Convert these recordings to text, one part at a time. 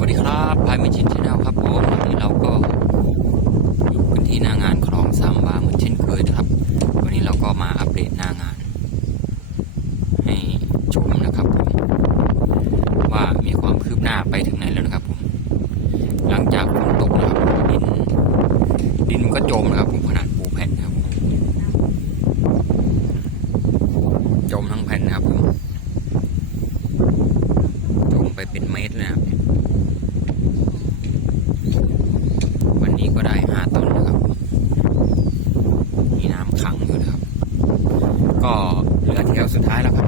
วัสดีครับพายมิชินชาแนลครับผมวันนี้เราก็อยู่กันที่หน้างานคลองสามวาเหมือนเช่นเคยนะครับ วันนี้เราก็มาอัปเดตหน้างาน ให้ชมนะครับผมว่ามีความคืบหน้าไปถึงไหนแล้วนะครับผมหลังจากฝนตกนะครับดินดินมันก็จมนะครับผมขนาดปูแผ่นนะครับผมจมทั้งแผ่นนะครับผมจมไปเป็นเมตรเลยนะครับ วันนี้ ก็ได้ห้าต้นนะครับมีน้ำขังอยู่นะครับ ก็เหลือแถวสุดท้ายแล้วครับ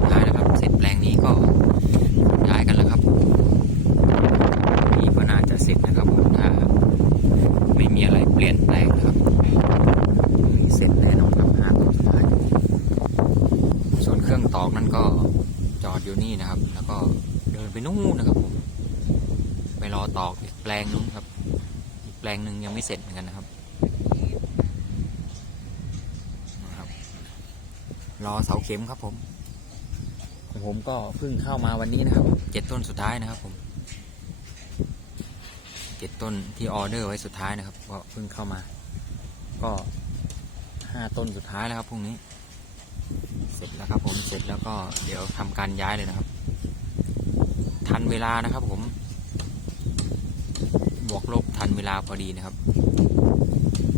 สุดท้ายแล้วครับ เสร็จแปลงนี้ก็ย้ายกันแล้วครับนี่ก็น่าจะเสร็จนะครับผมถ้าไม่มีอะไรเปลี่ยนแปลงครับมีเสร็จแน่นอนครับห้าต้นสุดท้ายส่วนเครื่องตอกนั่นก็จอดอยู่นี่นะครับ แล้วก็เดินไปนู่นนะครับผมไปรอตอกอีกแปลงนึงครับ ลงหนึ่งยังไม่เสร็จเหมือนกันนะครับนะครับ รอเสาเข็มครับผมของผมก็เพิ่งเข้ามาวันนี้นะครับเจ็ดต้นสุดท้ายนะครับผมเจ็ดต้นที่ออเดอร์ไว้สุดท้ายนะครับก็เพิ่งเข้ามา ก็ห้าต้นสุดท้ายแล้วครับพรุ่งนี้ เสร็จแล้วครับผมเสร็จแล้วก็เดี๋ยวทำการย้ายเลยนะครับ ทันเวลานะครับผม บวกลบทันเว ลาพอดีนะครับ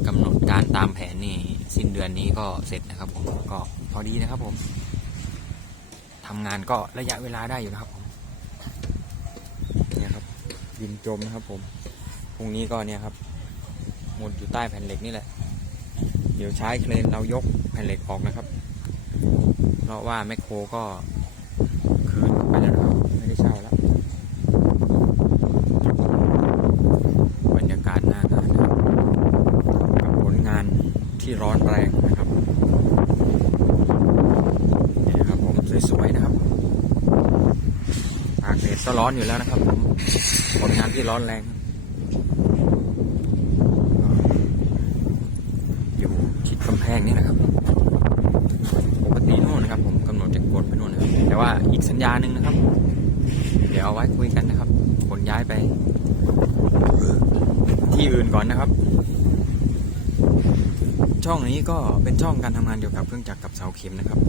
กำหนดการตามแผนนี่สิ้นเดือนนี้ก็เสร็จนะครับผมก็พอดีนะครับผมทำงานก็ระยะเวลาได้อยู่นะครับผมเนี่ยครับดินจมนะครับผมพรุ่งนี้ก็เนี่ยครับหมดอยู่ใต้แผ่นเหล็กนี่แหละ เดี๋ยวใช้เครนเรายกแผ่นเหล็กออกนะครับ เพราะว่าแมคโครก็คืนไปแล้วนะครับไม่ได้เช่าแล้ว บรรยากาศหน้างานนะครับกับผลงานที่ร้อนแรงนะครับนี่นะครับผมสวยๆนะครับอา ก็ร้อนอยู่แล้วนะครับผมผลงานที่ร้อนแรง อยู่ชิดกำแพงนี่นะครับ ปกตินู่นนะครับ ผมกำหนดจะกดไปนู่นนะครับแต่ว่าอีกสัญญาหนึ่งนะครับ เดี๋ยวเอาไว้คุยกันนะครับขนย้ายไป ที่อื่นก่อนนะครับ ช่องนี้ก็เป็นช่องการทำงานเกี่ยวกับเครื่องจักรกับเสาเข็มนะครับ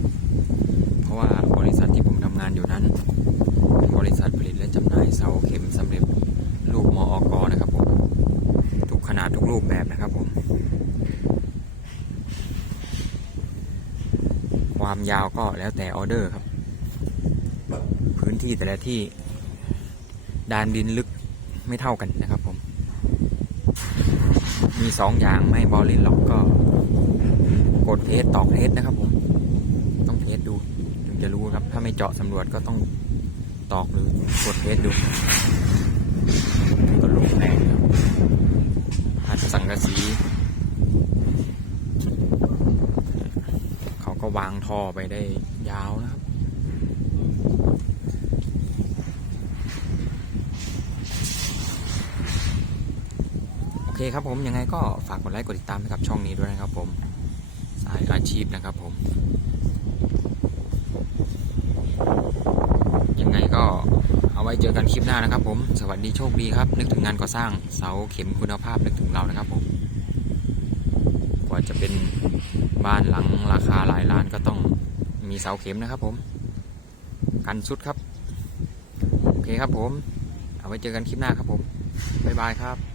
ริษัทที่ผมทำงานอยู่นั้นเป็นบริษัทผลิตและจำหน่ายเสาเข็มสำเร็จรูปมอกนะครับผมทุกขนาดทุก รูปแบบนะครับผมความยาวก็แล้วแต่ออเดอร์ครับ พื้นที่แต่ละที่ดานดินลึกไม่เท่ากันนะครับผม มีสองอย่างไม่บอลลินล็อกก็ กดเทสตอกเทสนะครับผม ต้องเทสดูถึงจะรู้ครับ ถ้าไม่เจาะสำรวจก็ต้องตอกหรือกดเทสดูก็ร สังกะสี เขาก็วางท่อไปได้ยาวนะครับ โอเคครับผม ยังไงก็ฝากกดไลค์กดติดตามให้กับช่องนี้ด้วยนะครับผม สายอาชีพนะครับผม ยังไงก็ เอาไว้เจอกันคลิปหน้านะครับผม สวัสดีโชคดีครับ นึกถึงงานก่อสร้างเสาเข็มคุณภาพนึกถึงเรานะครับผมกว่าจะเป็นบ้านหลังราคาหลายล้านก็ต้องมีเสาเข็มนะครับผม กันสุดครับ โอเคครับผม เอาไว้เจอกันคลิปหน้าครับผม บ๊ายบายครับ